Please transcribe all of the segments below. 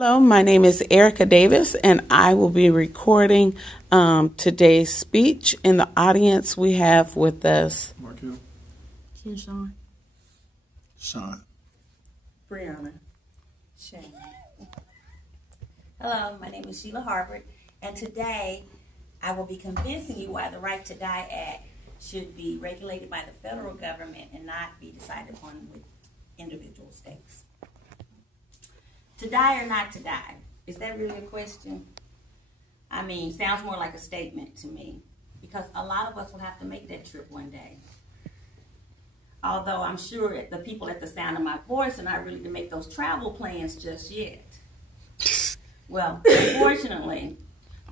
Hello, my name is Erica Davis, and I will be recording today's speech. In the audience, we have with us Markel, Keyshawn, Sean, Brianna, Shane. Hello, my name is Sheila Harbert, and today I will be convincing you why the Right to Die Act should be regulated by the federal government and not be decided upon with individual states. To die or not to die? Is that really a question? I mean, sounds more like a statement to me, because a lot of us will have to make that trip one day. Although I'm sure the people at the sound of my voice are not ready to make those travel plans just yet. Well, unfortunately,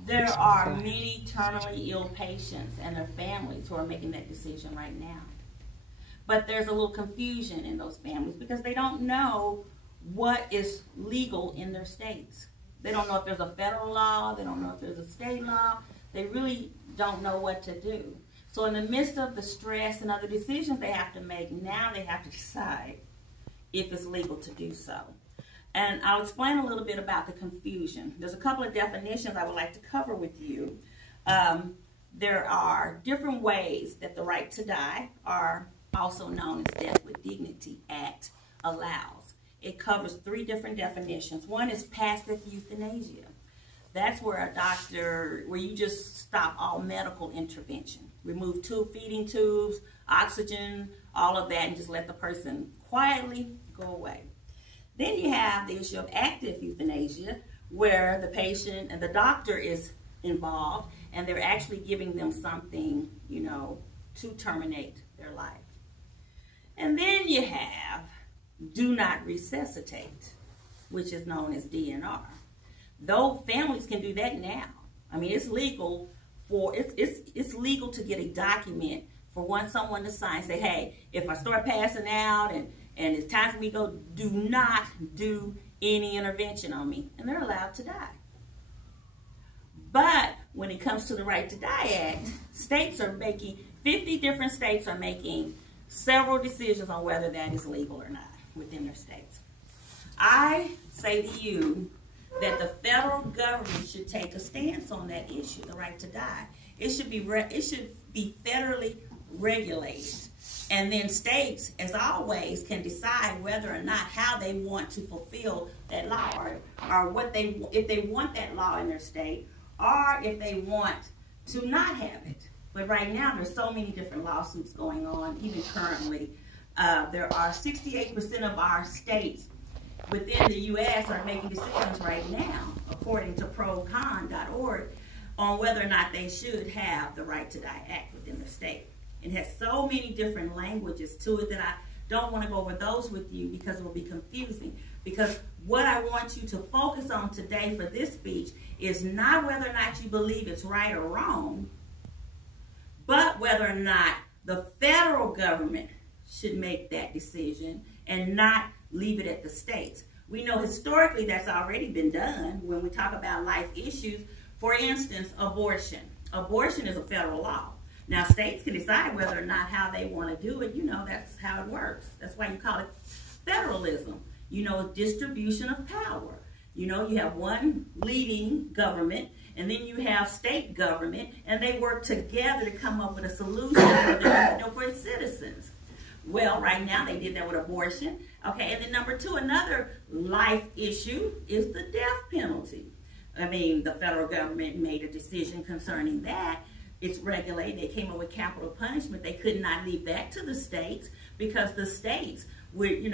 there are many terminally ill patients and their families who are making that decision right now. But there's a little confusion in those families because they don't know what is legal in their states. They don't know if there's a federal law, they don't know if there's a state law, they really don't know what to do. So in the midst of the stress and other decisions they have to make, now they have to decide if it's legal to do so. And I'll explain a little bit about the confusion. There's a couple of definitions I would like to cover with you. There are different ways that the right to die, or also known as Death with Dignity Act, allows. It covers three different definitions. One is passive euthanasia. That's where a doctor, where you just stop all medical intervention. Remove feeding tubes, oxygen, all of that, and just let the person quietly go away. Then you have the issue of active euthanasia, where the patient and the doctor is involved, and they're actually giving them something, to terminate their life. And then you have do not resuscitate, which is known as DNR. Though families can do that now. I mean, it's legal it's legal to get a document for someone to sign, say, hey, if I start passing out and it's time for me to go, do not do any intervention on me. And they're allowed to die. But when it comes to the Right to Die Act, 50 different states are making several decisions on whether that is legal or not within their states. I say to you that the federal government should take a stance on that issue, the right to die. It should be federally regulated. And then states, as always, can decide whether or not how they want to fulfill that law, or if they want that law in their state, or if they want to not have it. But right now, there's so many different lawsuits going on, even currently. There are 68% of our states within the U.S. are making decisions right now, according to procon.org, on whether or not they should have the Right to Die Act within their state. It has so many different languages to it that I don't want to go over those with you because it will be confusing. Because what I want you to focus on today for this speech is not whether or not you believe it's right or wrong, but whether or not the federal government should make that decision and not leave it at the states. We know historically that's already been done when we talk about life issues. For instance, abortion. Abortion is a federal law. Now, states can decide whether or not how they want to do it. That's how it works. That's why you call it federalism. Distribution of power. You have one leading government, and then you have state government, and they work together to come up with a solution for the citizens. Well, right now they did that with abortion. Okay, and then number two, another life issue is the death penalty. I mean, the federal government made a decision concerning that. It's regulated. They came up with capital punishment. They could not leave that to the states because the states would,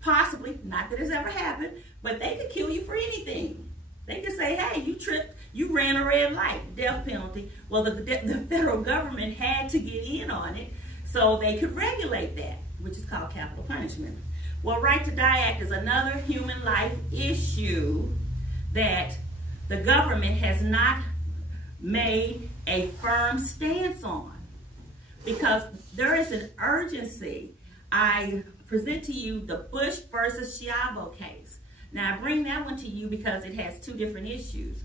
possibly, not that it's ever happened, but they could kill you for anything. They could say, hey, you tripped, you ran a red light, death penalty. Well, the federal government had to get in on it so they could regulate that, which is called capital punishment. Well, Right to Die Act is another human life issue that the government has not made a firm stance on because there is an urgency. I present to you the Bush versus Schiavo case. Now, I bring that one to you because it has two different issues.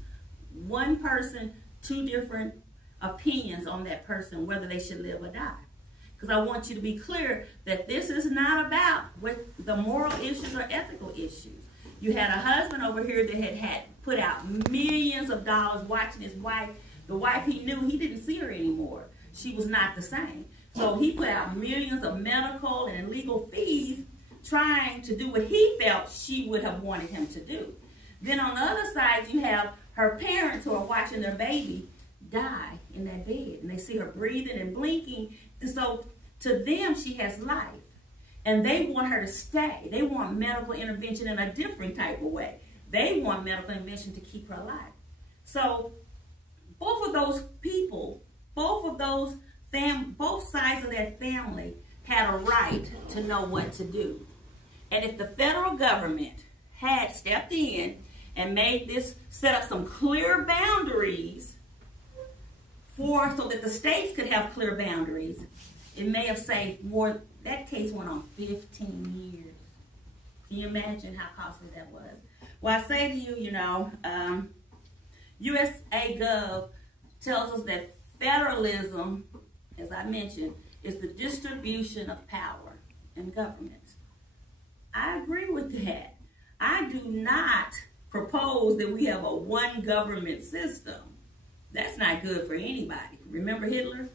One person, two different opinions on that person, whether they should live or die. Because I want you to be clear that this is not about the moral issues or ethical issues. You had a husband over here that had put out millions of dollars watching his wife. The wife he knew, he didn't see her anymore. She was not the same. So he put out millions of medical and legal fees trying to do what he felt she would have wanted him to do. Then on the other side, you have her parents who are watching their baby die in that bed. And they see her breathing and blinking. And so to them, she has life. And they want her to stay. They want medical intervention in a different type of way. They want medical intervention to keep her alive. So both of those people, both sides of that family had a right to know what to do. And if the federal government had stepped in and set up some clear boundaries so that the states could have clear boundaries, it may have saved more. That case went on 15 years. Can you imagine how costly that was? Well, I say to you, USA Gov tells us that federalism, as I mentioned, is the distribution of power in government. I agree with that. I do not propose that we have a one government system. That's not good for anybody. Remember Hitler?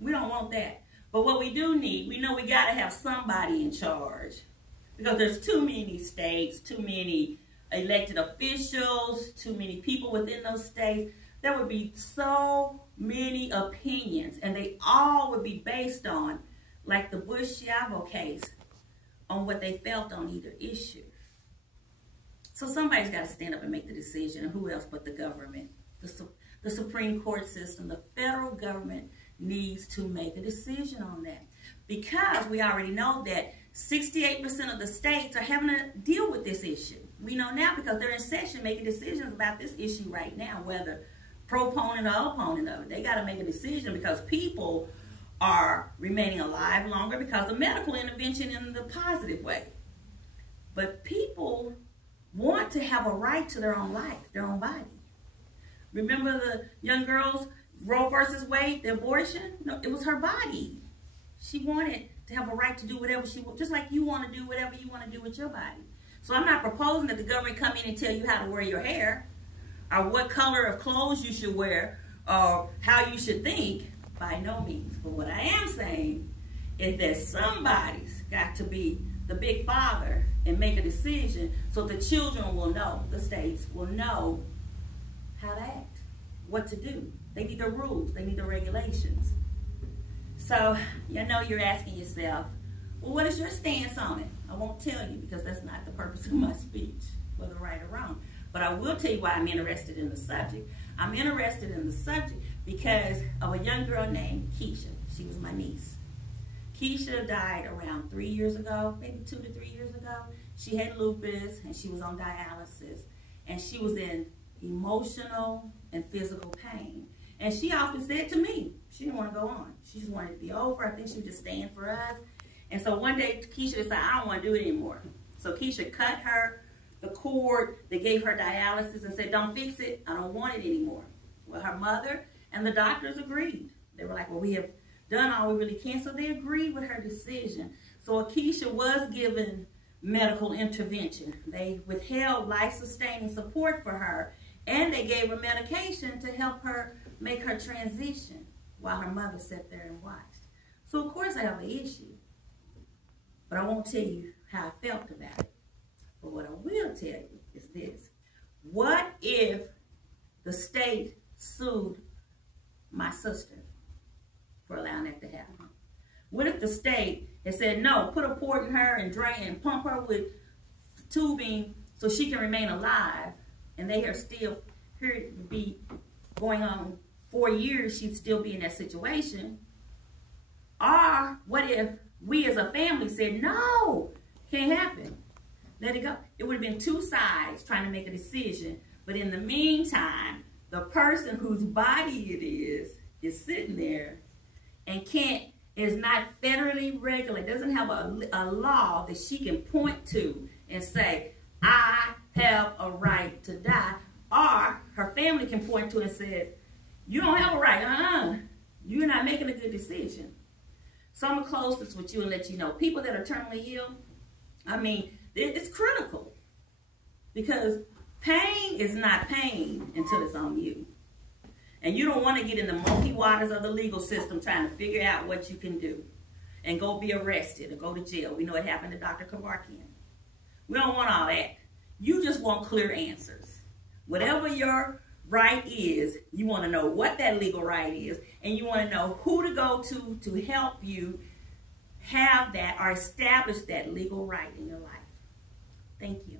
We don't want that. But what we do need, we know we got to have somebody in charge, because there's too many states, too many elected officials, too many people within those states. There would be so many opinions, and they all would be based on, like the Bush-Schiavo case, on what they felt on either issue. So somebody's got to stand up and make the decision, and who else but the government? The Supreme Court system, the federal government needs to make a decision on that, because we already know that 68% of the states are having to deal with this issue. We know now because they're in session making decisions about this issue right now, whether proponent or opponent of it. They got to make a decision because people are remaining alive longer because of medical intervention in the positive way. But people want to have a right to their own life, their own body. Remember the young girls, Roe versus Wade, the abortion? No, it was her body. She wanted to have a right to do whatever she wants, just like you want to do whatever you want to do with your body. So I'm not proposing that the government come in and tell you how to wear your hair, or what color of clothes you should wear, or how you should think, by no means. But what I am saying is that somebody's got to be the big father and make a decision so the children will know, the states will know how to act, what to do. They need the rules, they need the regulations. So, you're asking yourself, well, what is your stance on it? I won't tell you because that's not the purpose of my speech, whether right or wrong. But I will tell you why I'm interested in the subject. I'm interested in the subject because of a young girl named Keisha. She was my niece. Keisha died around 3 years ago, maybe 2 to 3 years ago. She had lupus and she was on dialysis. And she was in emotional and physical pain. And she often said to me, she didn't want to go on. She just wanted it to be over. I think she was just staying for us. And so one day, Keisha decided, I don't want to do it anymore. So Keisha cut the cord that gave her dialysis and said, don't fix it. I don't want it anymore. Well, her mother and the doctors agreed. They were like, well, we have done all we really can. So they agreed with her decision. So Keisha was given medical intervention. They withheld life-sustaining support for her, and they gave her medication to help her make her transition while her mother sat there and watched. So, of course, I have an issue, but I won't tell you how I felt about it. But what I will tell you is this. What if the state sued my sister for allowing that to happen? What if the state had said, no, put a port in her and drain and pump her with tubing so she can remain alive, and they are still here to be going on 4 years, she'd still be in that situation? Or what if we as a family said, no, can't happen, let it go? It would have been two sides trying to make a decision, but in the meantime, the person whose body it is sitting there and is not federally regulated, doesn't have a law that she can point to and say, I have a right to die. Or her family can point to and say, you don't have a right. You're not making a good decision. So I'm going to close this with you and let you know, people that are terminally ill, I mean, it's critical. Because pain is not pain until it's on you. And you don't want to get in the murky waters of the legal system trying to figure out what you can do and go be arrested or go to jail. We know what happened to Dr. Kavarkian. We don't want all that. You just want clear answers. Whatever your right is, you want to know what that legal right is, and you want to know who to go to help you have that or establish that legal right in your life. Thank you.